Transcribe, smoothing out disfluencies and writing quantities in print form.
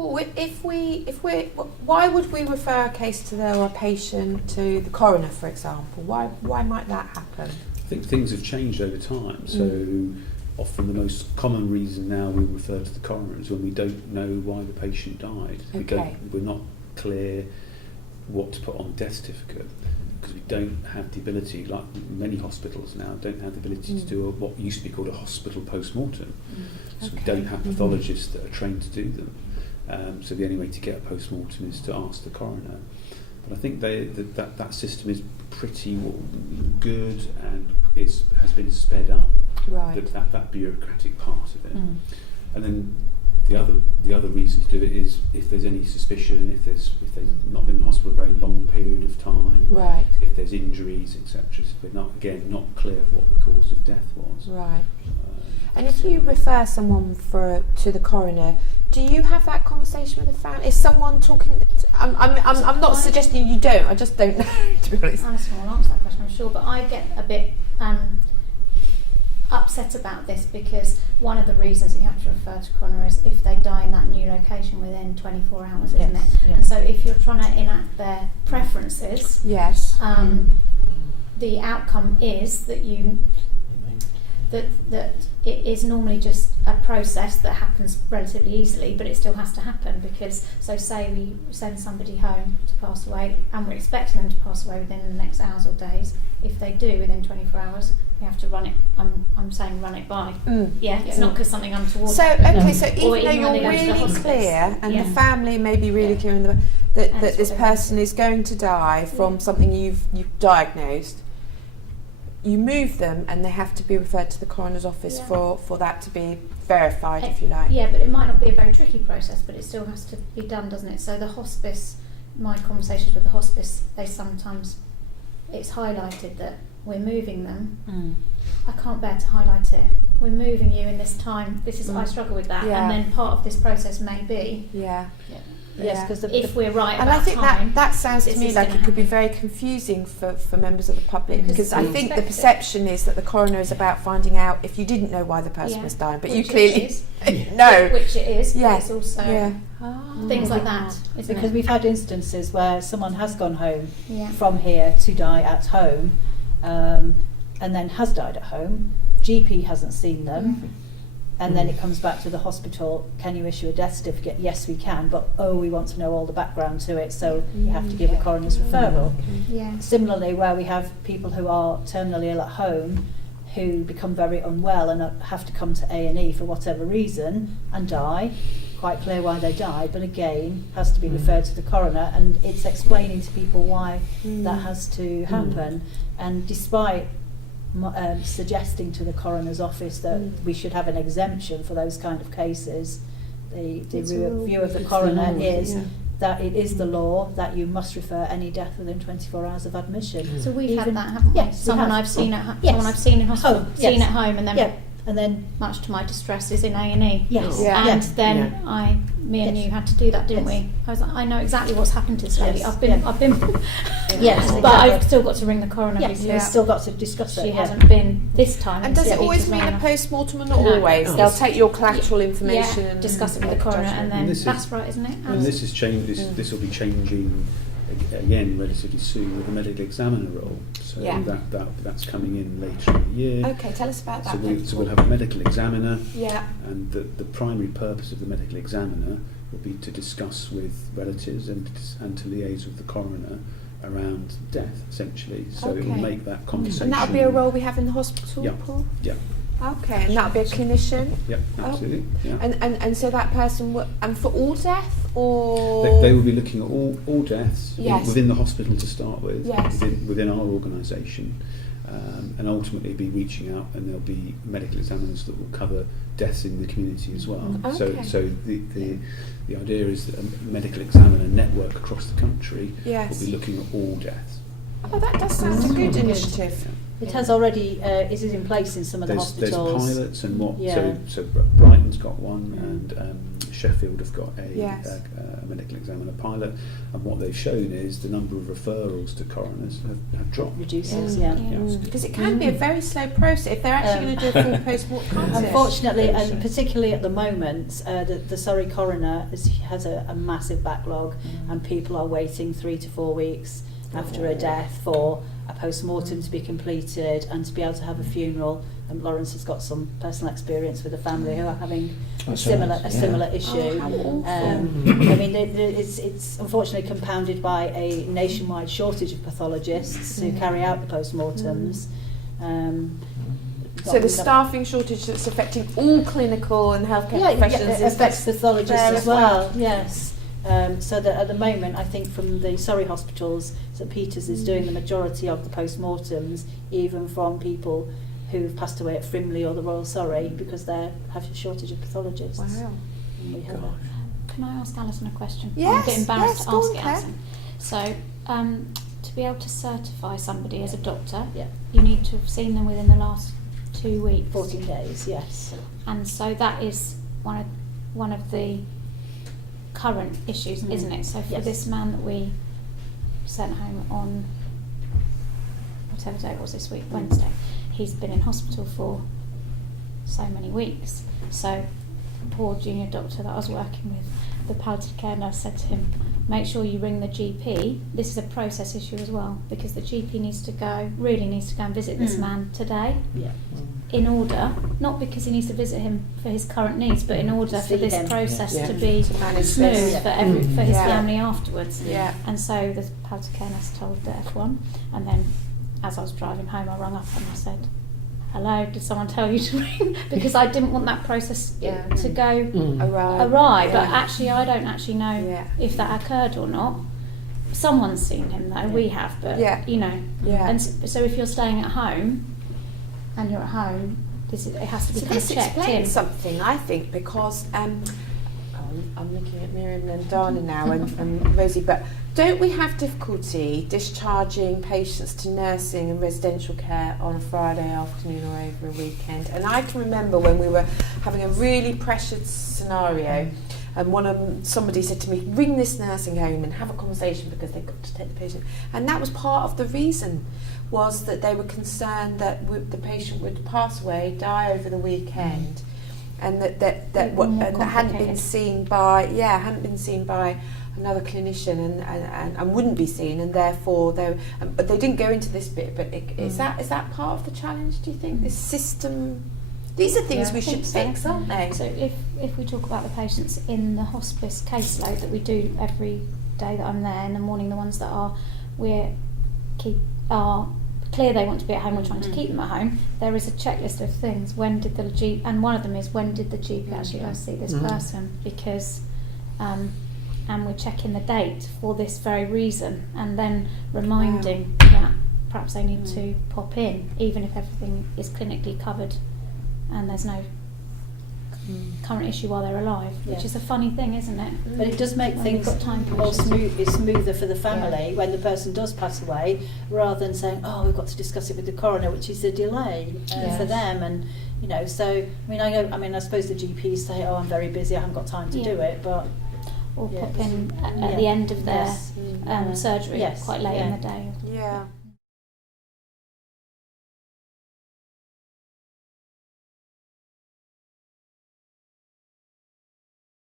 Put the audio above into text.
Paul, why would we refer a case or a patient to the coroner, for example? Why might that happen? I think things have changed over time. So often the most common reason now we refer to the coroner is when we don't know why the patient died. We're not clear what to put on the death certificate, because we don't have the ability, like many hospitals now, don't have the ability to do what used to be called a hospital post-mortem. So we don't have pathologists that are trained to do them. So the only way to get a post-mortem is to ask the coroner. But I think that system is pretty good, and has been sped up. Right. That bureaucratic part of it. And then the other reason to do it is if there's any suspicion, if they've not been in hospital a very long period of time, right. if there's injuries, etc. So we're not clear of what the cause of death was. Right. And if you refer someone to the coroner, do you have that conversation with the family? Is someone talking? I'm not suggesting you don't. I just don't know, to be honest. Alison will answer that question, I'm sure, but I get a bit upset about this, because one of the reasons that you have to refer to coroner is if they die in that new location within 24 hours, isn't it? Yeah. And so if you're trying to enact their preferences, yes, the outcome is that that it is normally just a process that happens relatively easily, but it still has to happen, because say we send somebody home to pass away and we're expecting them to pass away within the next hours or days. If they do within 24 hours, we have to run it. I'm saying run it by. It's not because something untoward. So happened. so even though you're really clear and the family may be really clear in that this person is going to die from something you've diagnosed, you move them and they have to be referred to the coroner's office for that to be verified, if you like. Yeah, but it might not be a very tricky process, but it still has to be done, doesn't it? So the hospice, my conversations with the hospice, it's highlighted that we're moving them. I can't bear to highlight it. We're moving you in this time. I struggle with that. And then part of this process may be Yes, because if we're right and about I think time, that sounds to me like it could be very confusing for members of the public, because I think the perception is that the coroner is about finding out if you didn't know why the person was dying, but you clearly know. Which it is. Yes. But it's also things like that, isn't because it? we've had instances where someone has gone home Yeah. from here to die at home, and then has died at home. GP hasn't seen them. And then it comes back to the hospital, can you issue a death certificate? Yes, we can, but we want to know all the background to it, so you have to give a coroner's referral. Yeah. Similarly, where we have people who are terminally ill at home, who become very unwell and have to come to A&E for whatever reason and die, quite clear why they died, but again, has to be referred to the coroner, and it's explaining to people why that has to happen. And despite suggesting to the coroner's office that we should have an exemption for those kind of cases, the view of the coroner is that it is the law that you must refer any death within 24 hours of admission. So we've had that, haven't we? Yes, someone I've seen in hospital, seen at home, and then much to my distress is in A&E. Yes. And then me and you had to do that, didn't we? I was like, I know exactly what's happened to this lady. Yes. I've been yes, but I've still got to ring the coroner yes, because we've still got to discuss it. she hasn't been this time. And does it always mean a post-mortem or not No. always? They'll take your collateral information and discuss it with the coroner, and then that's right, isn't it? And this is this will be changing again relatively soon with the medical examiner role. So that's coming in later in the year. Okay, tell us about that. So we'll have a medical examiner. Yeah. And the primary purpose of the medical examiner will be to discuss with relatives and to liaise with the coroner around death, essentially. So it will make that conversation. And that'll be a role we have in the hospital, Paul? Yeah. Okay, and that'll be a clinician? Yeah, absolutely. Yeah. And so that person will, and for all death, or? They will be looking at all deaths within the hospital to start with, within our organisation, and ultimately be reaching out, and there'll be medical examiners that will cover deaths in the community as well. Okay. So the idea is that a medical examiner network across the country will be looking at all deaths. Oh, that does sound a good initiative. It has already, is in place in some of the hospitals. There's pilots and so Brighton's got one, and Sheffield have got a medical examiner pilot, and what they've shown is the number of referrals to coroners have dropped. Reduces, Because it can be a very slow process if they're actually going to do a full post-mortem, can't it? Unfortunately, and particularly at the moment, the Surrey coroner has a massive backlog, and people are waiting 3 to 4 weeks after a death for a post-mortem to be completed and to be able to have a funeral. And Lawrence has got some personal experience with a family who are having a similar issue. How awful. I mean, it's unfortunately compounded by a nationwide shortage of pathologists who carry out the post-mortems. So the staffing shortage that's affecting all clinical and healthcare professions it affects pathologists as well. Yes. So that at the moment, I think from the Surrey hospitals, St Peter's is doing the majority of the post-mortems, even from people who've passed away at Frimley or the Royal Surrey, because they have a shortage of pathologists. Wow. And we have Can I ask Alison a question? Yes, I'm a bit embarrassed to go ask on, it, Claire. Alison. So, to be able to certify somebody as a doctor, Yeah. you need to have seen them within the last 2 weeks. 14 days, yes. And so that is one of the current issues, isn't it? So for Yes. this man that we sent home on whatever day it was this week, Wednesday, he's been in hospital for so many weeks. So the poor junior doctor that I was working with, the palliative care nurse, said to him, make sure you ring the GP. This is a process issue as well, because the GP really needs to go and visit this man today. Yeah. In order, not because he needs to visit him for his current needs, but in order for this process to be manage smooth this. for his Yeah. family afterwards. Yeah. And so the palliative care nurse told the F1, and then as I was driving home, I rang up and I said, hello, did someone tell you to ring? Because I didn't want that process to go awry, but actually I don't actually know if that occurred or not. Someone's seen him though, we have, but you know. And so if you're staying at home and you're at home, it has to be kind of this checked in. explains something, I think, because I'm looking at Miriam and Dana now and Rosie, but don't we have difficulty discharging patients to nursing and residential care on a Friday afternoon or over a weekend? And I can remember when we were having a really pressured scenario, and somebody said to me, ring this nursing home and have a conversation because they've got to take the patient. And that was part of the reason, was that they were concerned that the patient would pass away, die over the weekend, and that hadn't been seen by another clinician and wouldn't be seen, and therefore but they didn't go into this bit. But is that part of the challenge? Do you think this system? These are things we should fix, aren't they? So if we talk about the patients in the hospice caseload that we do every day that I'm there in the morning, the ones that are clear they want to be at home, we're trying to keep them at home. There is a checklist of things. When did the GP, and one of them is when did the GP actually go see this person? Because and we're checking the date for this very reason, and then reminding that perhaps they need to pop in, even if everything is clinically covered and there's no current issue while they're alive, which is a funny thing, isn't it? But it does make things more smoother for the family when the person does pass away, rather than saying, oh, we've got to discuss it with the coroner, which is a delay for them. And you know, so I suppose the GPs say, oh, I'm very busy, I haven't got time to do it, but or pop in at the end of their surgery quite late in the day. Yeah.